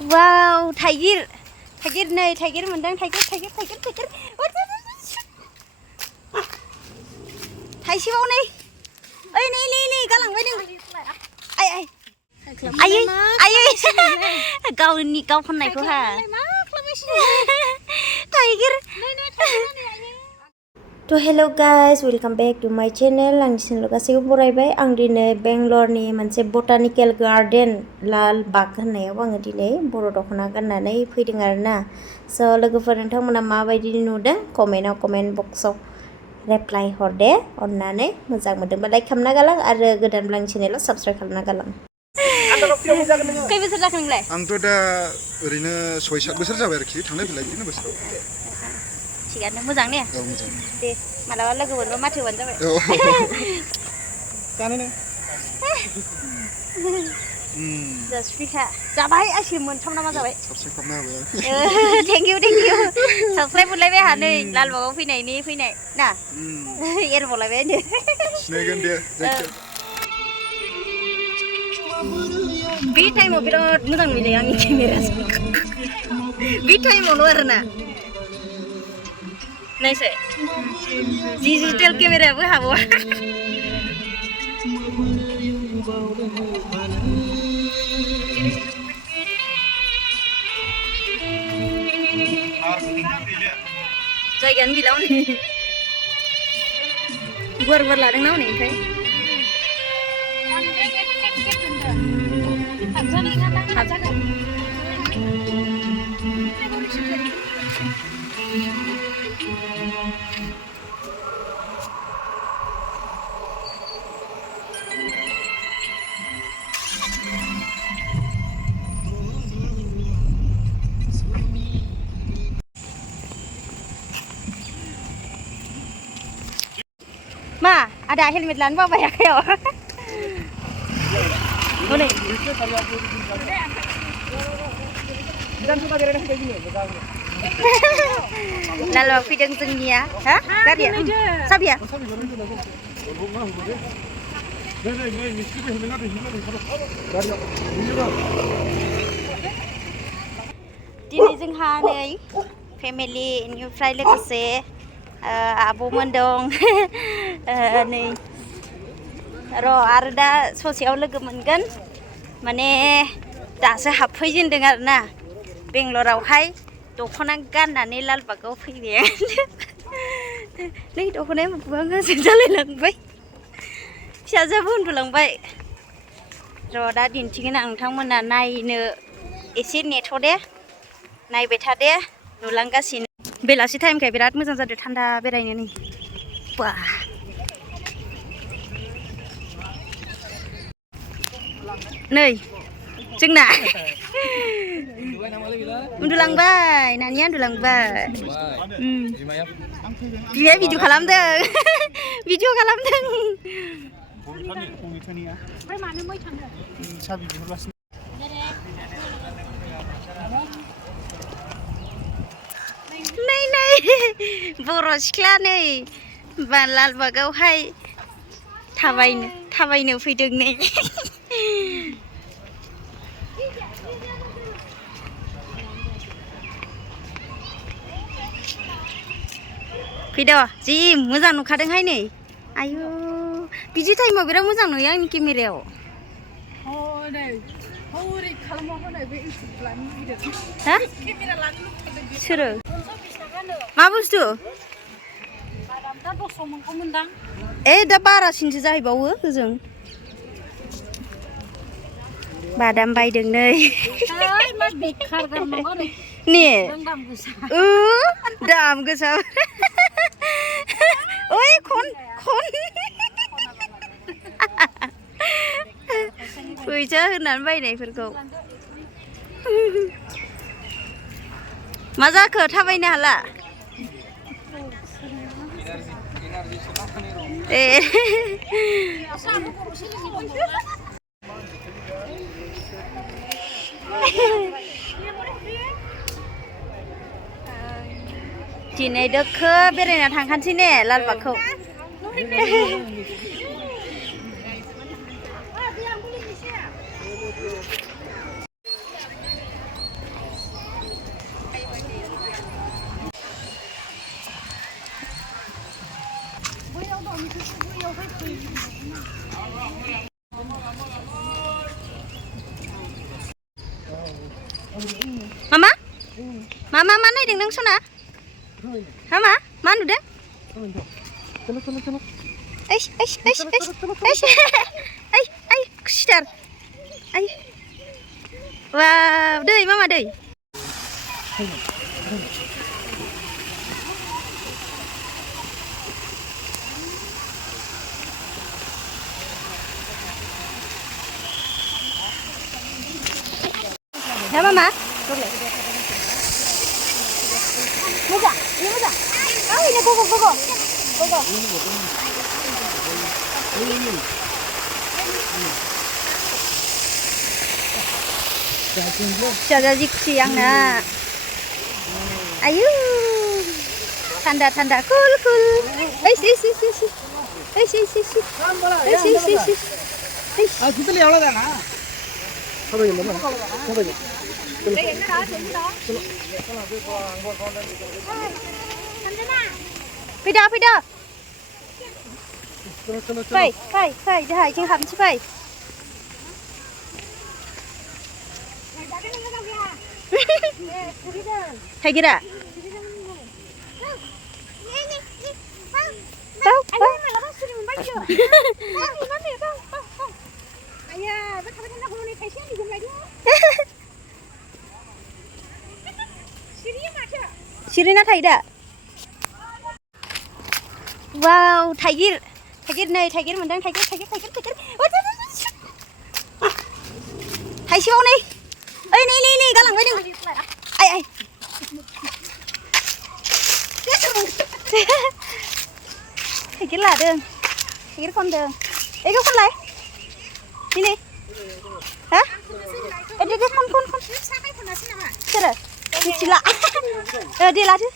Wow, tiger. Tiger này, tiger mình đang tiger. Thấy siêu này. Ê này, các bạn với đừng. Ai. Gaoni kau con này cô ha. Tiger. So hello guys, welcome back to my channel. Ang channel kasih boraibay ang dine Bangalore ni manse botanical garden Lalbagh honayaw ang dine boro dokona gannanai फैदों आरोना. So लोगोफोर नोंथांमोना माबायदि नुदों कमेन्टआव comment बक्सआव reply हरदे अननानै मोजां मोनदोंबा like खालामना गालां आरो गोदानब्ला आंनि चेनेलाव साबस्क्राइब खालामना गालां. खै बोसोर जाखो नोंलाय? आंथ' दा ओरैनो 6-7 बोसोर जाबाय आरोखि थांलाय फैलाय बिदिनो बोसोराव. थिगानो मोजां ने? औ मोजां. दे मालाबा लोगो मोनबा माथो होबानो जाबाय. औ. जानो जास्ट फिखा जाबाय आसि मोनथाम नामा जाबाय? साबस्क्राइब खालामना होबाय. Thank you. साबस्क्राइब मोनलायबाय हा नै लालबागाव फैनाय ना? एरबावलायबाय नो. सिनायगोन दे जायखिया. बे टाइमाव बिराद मोजां नुयो आंनि केमेराजों. बे टाइमावल' आरोना. नायसाय डिजिटेल केमेरायाबो हाबावा. जायगायानो गैला हनै गुवार लादों ना हनै ओमफ्राय मा आदा हेलमेट लानो बाबाय आखायाव हनै लालबाग फैदों जोंनिया हा गारिया साबिया दिनै जोंहा नै फेमिलि निफ्राय लोगोसे आब'मोन दं नै र' आरो दा ससेयाव लोगो मोनगोन माने दासो हाबफैजेनदों आरोना बेंगलरावहाय दख'ना गाननानै लालबागाव फैबाय नै दख'नाया बुहां गांसे जालायलांबाय फिसाजोआबो उन्दुलांबाय र' दा दिन्थिगोन आं नोंथांमोना नायनो एसे नेथ'दे नायबाय थादे नुलांगासिनो बेलासि टाइमखाय बिराद मोजां जादों थान्दा बेरायनो नै बा नै जोंना उन्दुलांबाय नानिया उन्दुलांबाय बिमाया भिडिअ खालामदों नै बर' सिख्ला नै लालबागावहाय थाबायनो फैदों नै फैद' जि मोजां नुखादोंहाय नै आयु बिदि टाइमाव बिराद मोजां नुयो आंनि केमेरायाव सोरो मा बुस्थु ए दा बारासिनसो जाहैबावो ओजों बादाम बायदों नै ने दाम गोसा ओइ खन फैसा होनानै बायनायफोरखौ मा जाखो थाबायनो हाला ए दिनै दोखो बेरायना थांखानोसै ने लालबागखौ Mama? Mama mana yang nang sana? Mama, mana udah? Kustar. Wow, deh, Mama deh. Ya, Mama. Moga, ini moga. Oh, ini go. Jadi siang nak. Ayo. Tanda cool. Ah, kita lihat lah na. Apa yang mana? Apa yang? Pida. Phải, hai chân hầm chứ phải. Thấy kia đã. Đâu? Sirina thấy đã. Wow, Tiger này, Tiger mình đang Tiger. Thấy siêu này. Ê, này, các bạn ơi. Ai. Tiger là đường. Tiger con đường. Ê, con lại. Ini. Hah? Dia con. Sao rồi? Chị lạ. Đi là chứ.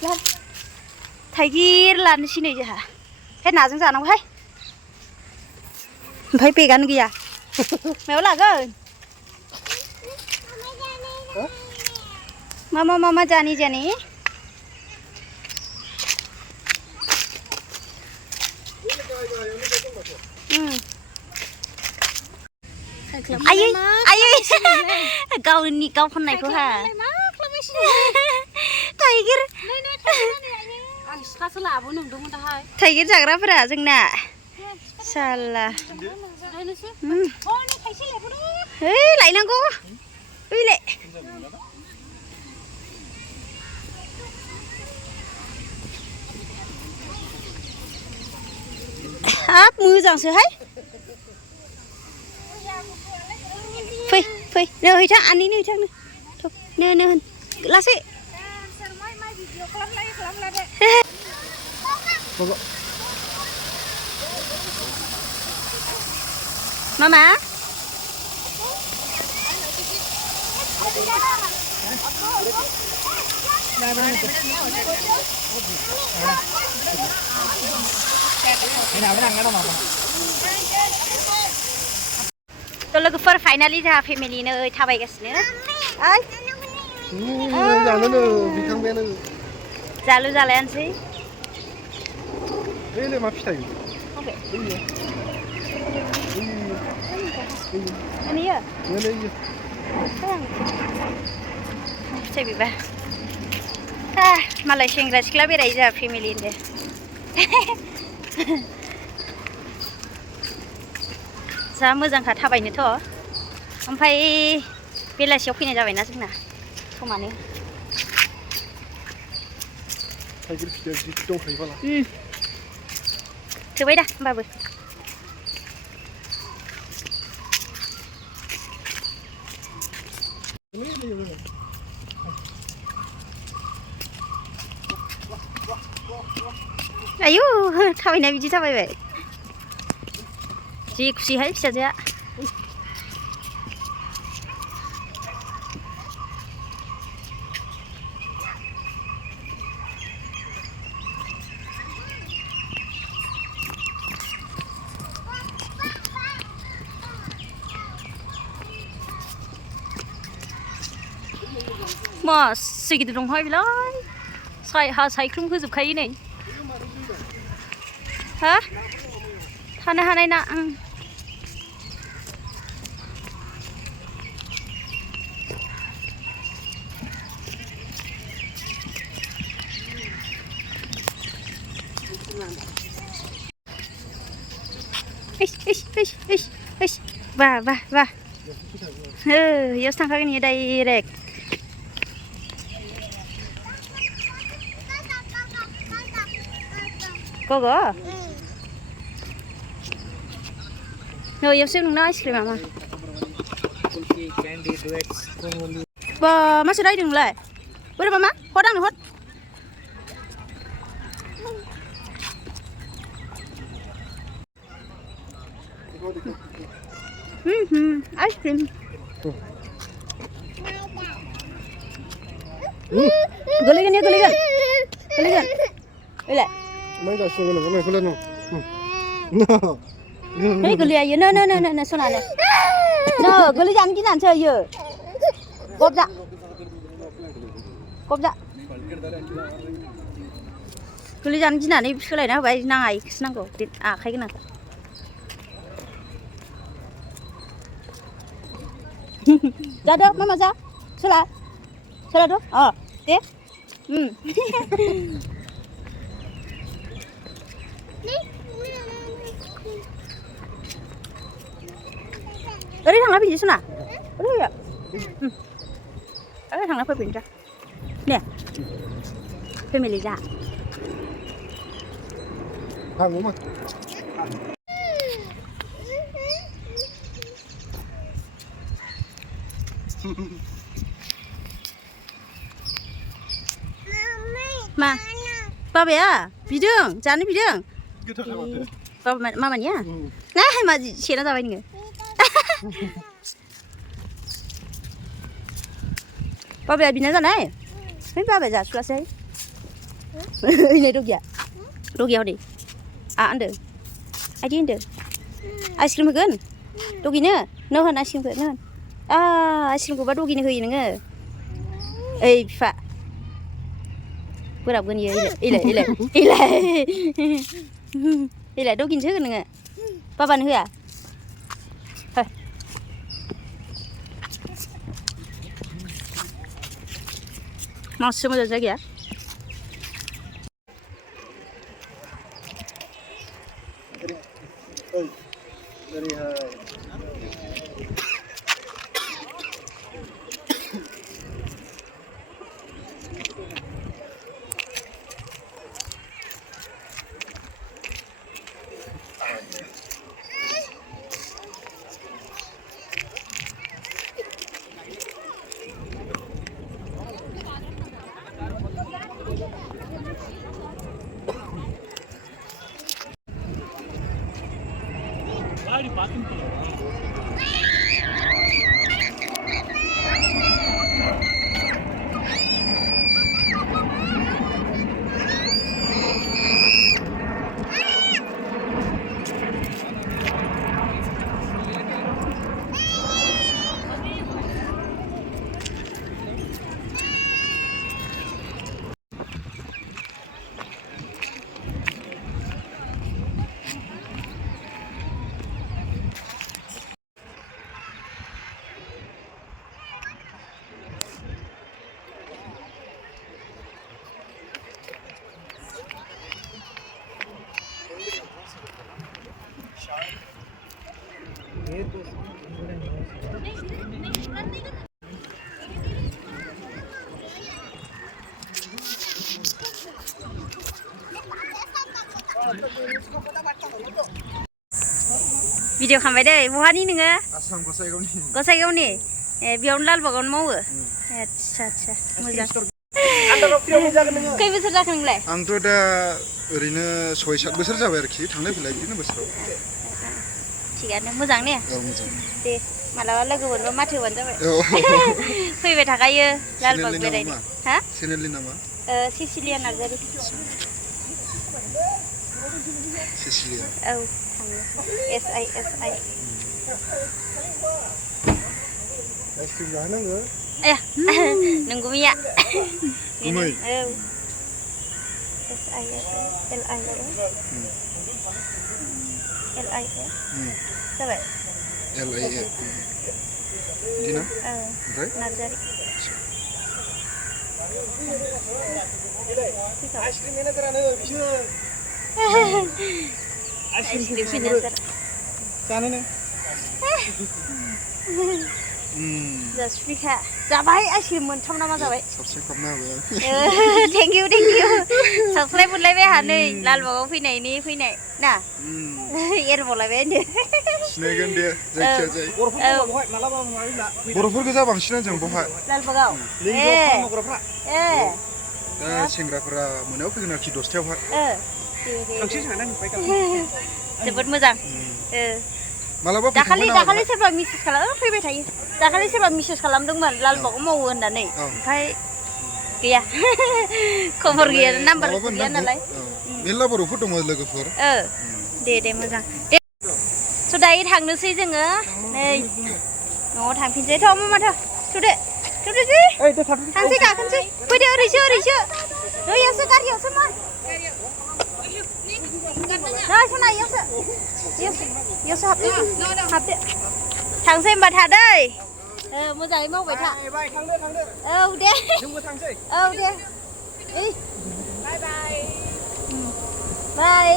Là. Tiger là sini aja. Hết nào chúng ta nó thấy. Phải pegang kìa. Mèo là cơ. Mama Jani. Ayo. Gaoni kau con này của hả? Tiger. Tiger जाग्राफोरा जोंना. साला. Hei, लायनांगौ. Oile. Háp मोजांसोहाय. Fै. Nè hồi thang ăn đi nè thang nè. Thôi, nè hân. Langsung. Mama. Tôi là cái finally ra family nơi tabai gasne. Ai? Jangan bikang bena. Jalan sih. Ini mah fitai. Oke. Iya. Ini ya. Ini iya. Fitai biba. Malah sengra sikla berai जा family ini. जा मोजांखा थाबायनोथ'. ओमफ्राय बेलासियाव फैनाय जाबायना जोंना समानो. Tiger fitai dongखायो बाला. थोबाय दा होमबाबो. आयु थाबायना बिदि थाबायबाय. जि खुसिहाय फिसाजोआ. मासे गिदिर दंहाय बेलाय. सायख्लुम होजोबखायो नै. हा? थानो हानाय ना. Bah, bah, bah. Yếu sang khác như đây đẹp. Cô gỡ. Rồi yếu xíu nó ice cream mà. Bà, má sẽ đây đừng lại. Bữa đó má, hốt đang được hốt. Ice cream. Goligan ya, goligan. Goligan. Boleh. Main dah sungguh boleh no. No. Hey, goligan ya, no, sana deh. No, goligan kita nak chơi giờ. Cốp dạ. Cốp dạ. Goligan kita ni sekali nak baik nangai, senang kok. Kayak gini. Ra đâu, mama ra. Salah. Salah đâu? Tiếp. Ở đây thằng nó bị gì sao nào? Ở đây ạ. Ở đây thằng nó phải bình ra. Nè. Family ra. Hàng uống mà. Ma, Papa ya, bidung, jangan bidung. Papa, Mama ya. Nah, ma, siapa tahu ini? Papa ya bina sana ya. Ini Papa ya sudah selesai. Ini dog ya di. Anda. Adi anda. Ice cream kan? Dog ini, no han ice cream kan? No. Ice cream ko ba dog ini kau ini nge? Pak. Berapa ni? Ile, đâu kinh chứ cái này, Papa nữa à? Mau semua dah jadi ya? Dari Video खालामबाय दै बहानि नोङो? आसाम गसाइगावनि। गसाइगावनि? बेयावनो लालबागावनो मावो? आच्छा मोजां। खै बोसोर जाखो नोंलाय? आंथ' दा ओरैनो 6-7 बोसोर जाबाय आरोखि थांलाय फैलाय बिदिनो बोसोराव। थिगानो मोजां ने? औ मोजां। दे मालाबा लोगो मोनबा माथो होबानो जाबाय। फैबाय थाखायो लालबाग बेरायनो। हा? चेनेलनि नामा? सिसिलिया नार्जारि। सिसिलिया। औ थाङो। SI. Ice-cream जाहोनांगो। नंगौ मिया। गुमै। औ। SI LI जाबाय? LIA Dina? Oke. Narzari. Ice-cream manager ada bisa. Ice cream manager. Sana nih. जासुफिखा जाबाय आइसक्रिम मोनथाम नामा जाबाय सबसे खालामना होबाय थेंक इउ साबस्क्राइब मोनलायबाय आंहा नै लालबागाव फैनायनि फैनाय ना एरबावलायबाय होनदो सिनायगोन दे जायखिया जाय बर'फोर गोजा बांसिनानो जों बहाय लालबागाव दा सेंग्राफोरा मोनायाव फैगोन आरोखि 10टायावहाय जोबोद मोजां मालाबा दाखालि सोरबा मेसेज खालाम फैबाय थायो दाखालि सोरबा मेसेज खालामदोंमोन लालबागाव मावो होननानै ओमफ्राय गैया खबर गैया नाम्बार गैया नालाय मेल्ला बर'फोर दङ लोगोफोर दे मोजां दे स' दायो थांनोसै जोङो नै न'आव थांफिनसै थ' माथो थुदो थांसै गाखोनोसै फैदो ओरैसो नैयावसो गारियावसो मा नै सना इयावसो हाबदो थांसै होनबा थादै मोजाङै मावबाय था औ दे औ दे बाय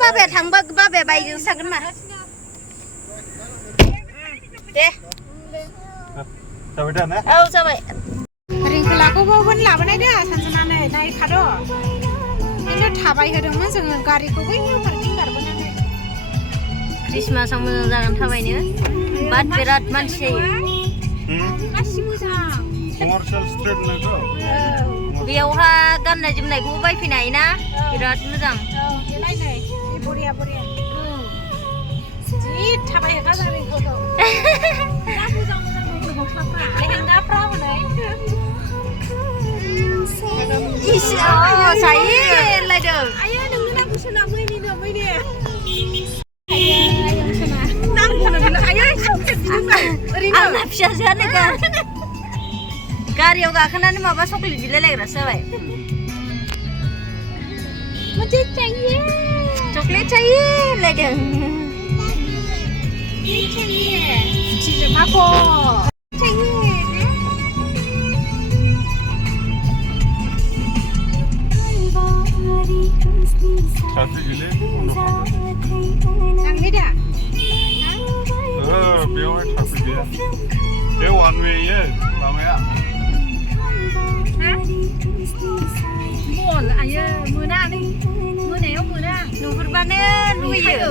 बाबाया थांबा बाबाया बाइकजोंसो थांगोन मा दे जाबाय दा ना औ जाबाय रिंखोलाखौबो लाबोनाय दा सानजनानै नायखाद' खिन्थु थाबाय होदोंमोन जोङो गारिखौ बैयाव पार्किं गारबोनानै क्रिसमासाव मोजां जागोन थाबायनो बाट बिराद मानसि जायो गासिबो मोजां कमार्शियेल स्ट्रीट नायखौ बेयावहा गाननाय जोमनायखौबो बायफैनो हायोना बिराद मोजां बेलाय नै बरिया जि थाबाय होगा जों रिंखोखौ मोजां गस्लाफ्रा लेहेंगाफ्रा हनै सायलायदों आयो नोंनो नांगौ सोना मैनो आंना फिसाजोआनो गारियाव गाखोनानै माबा चकलेट बिलायलायग्रासो जाबाय चकलेट चाहिए लायदों माखौ ट्राफिक गैले थांबाय दा बेयावहाय ट्राफिक गैया बे वान वे लामाया बल आयो मोना नै मोनायाव मोना नुहुरबानो लुबैयो